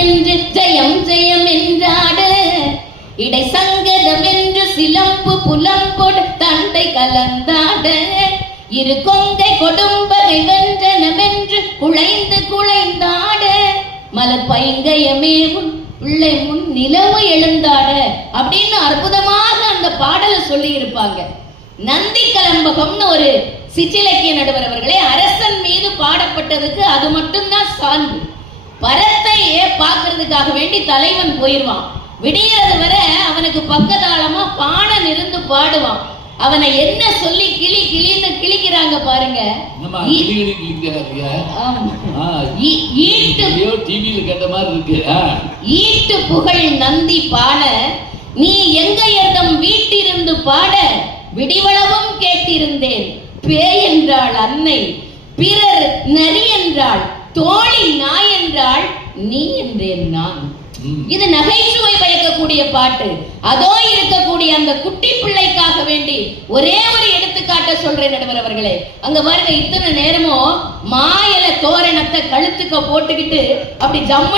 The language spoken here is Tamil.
என்று ஜெயம் ஜெயம் என்றாடு இடை சங்கதம் என்று சிலம்பு புலம்பொடு தண்டை கலந்தாட இரு கொங்கை கொடும்பகை வென்றனமென்று குழைந்து குழைந்தாட மலர் பைங்கயமே உன் பிள்ளை முன் நிலவு எழுந்தாட அப்படின்னு அற்புதமாக அந்த பாடலை சொல்லி இருப்பாங்க. நந்தி கலம்பகம்னு ஒரு சிற்றிலக்கிய நடுவர் அவர்களே அரசன் மீது பாடப்பட்டதுக்கு அது மட்டும்தான் சான்று. பரத்தையே பார்க்கறதுக்காக வேண்டி தலைவன் போயிருவான். விடியறது வரை அவனுக்கு பக்கதாளமா பாணன் இருந்து பாடுவான். அவனை என்ன சொல்லி கிளி கிளின்னு கிளிக்கிறாங்க பாருங்க. ஈட்டு புகழ் நந்தி பாட நீ எங்க எதம் வீட்டிருந்து பாட விடிவளவும் கேட்டிருந்தேன். பேய் என்றாள் அன்னை, பிறர் நரி என்றாள், தோழி நாய் என்றாள், நீ என்றேன் நான். இது நகைச்சுவை பயக்கக்கூடிய பாட்டு. அதோ இருக்கக்கூடிய அந்த குட்டி பிள்ளைக்காக வேண்டி ஒரே ஒரு எடுத்துக்காட்ட சொல்றேன் நடுவர் அவர்களே. அங்க பாருங்க, இத்தனை நேரமும் மாயல தோரணத்தை கழுத்துக்க போட்டுக்கிட்டு அப்படி ஜம்மு